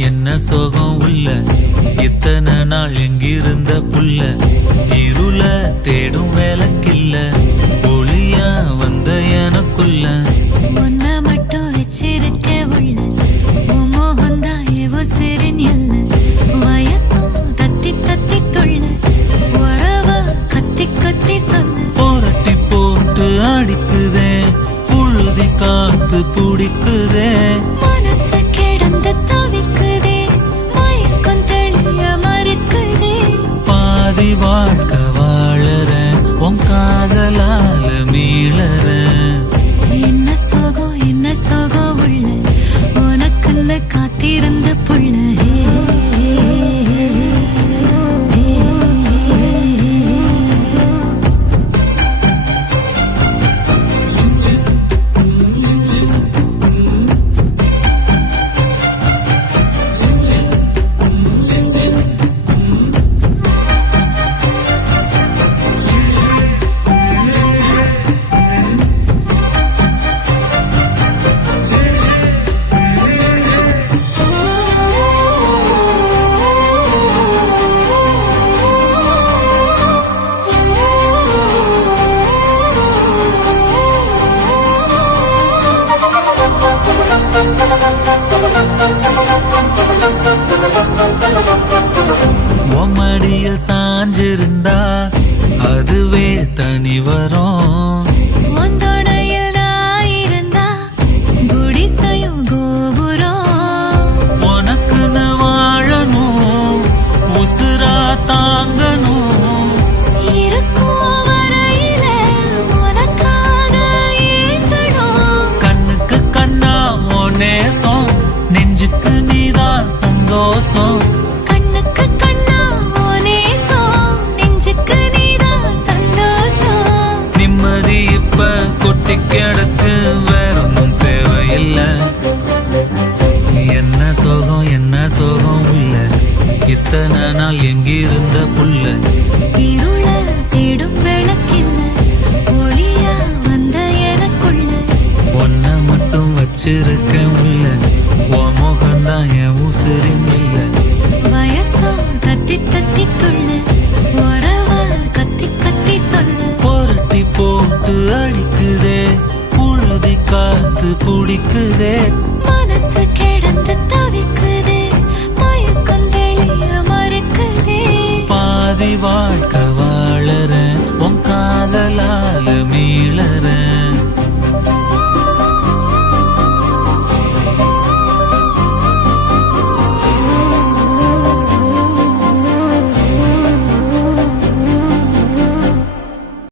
என்ன சோகம் உள்ள இத்தனை நாள் எங்கிருந்த புள்ள இருள தேடும் வேலைக்கில்ல ஒளியா வந்த எனக்குள்ள ஒன்ன மட்டும் வச்சிருக்க உள்ள மோகந்தான் எவோ சிறின் எல்ல வயசும் தத்தி தத்தி தொள்ள உறவ கத்தி கத்தி சொல்ல போரட்டி போட்டு அடிக்குதே புழுதி காத்து பிடிக்குதே மனசு கிடந்து தவிக்குதே மயக்கம் தெளிய மறுக்குதே பாதி வாழ்க்கை வாழற உன் காதலால மீளற என்ன சோகம் உள்ள உனக்குன்னு காத்திருந்த புள்ள மடியில் சாஞ்சிருந்தா அதுவே தனி வரும் ஒந்தோடையில் நான் இருந்தா குடிசையும் கோபுரம் உனக்குன்னு வாழணும் உசுரா தாங்கணும் இருக்கும் வரையில உனக்காக ஏங்கணும் கண்ணுக்கு கண்ணா உன் நேசம் நெஞ்சுக்கு நீதான் சந்தோஷம் கண்ணுக்கு கண்ணா நேசம் நெஞ்சுக்கு நீதான் சந்தோஷம் நிம்மதி இப்ப கொட்டி கிடக்கு வேற ஒன்றும் தேவையில்லை என்ன சோகம் உள்ள இத்தனை நாள் எங்கிருந்த புள்ள இருள தேடும் விளக்கில்ல ஒளியா வந்த எனக்குள்ள ஒன்ன மட்டும் வச்சிருக்க உள்ள உன் முகம்தான் என் உசிரின் இல்ல வயசோ தத்தி தத்தி துள்ள உறவ கத்தி கத்தி சொல்ல புரட்டி போட்டு அடிக்குதே புழுதி காத்து பிடிக்குதே மனசு கிடந்து தவிக்குதே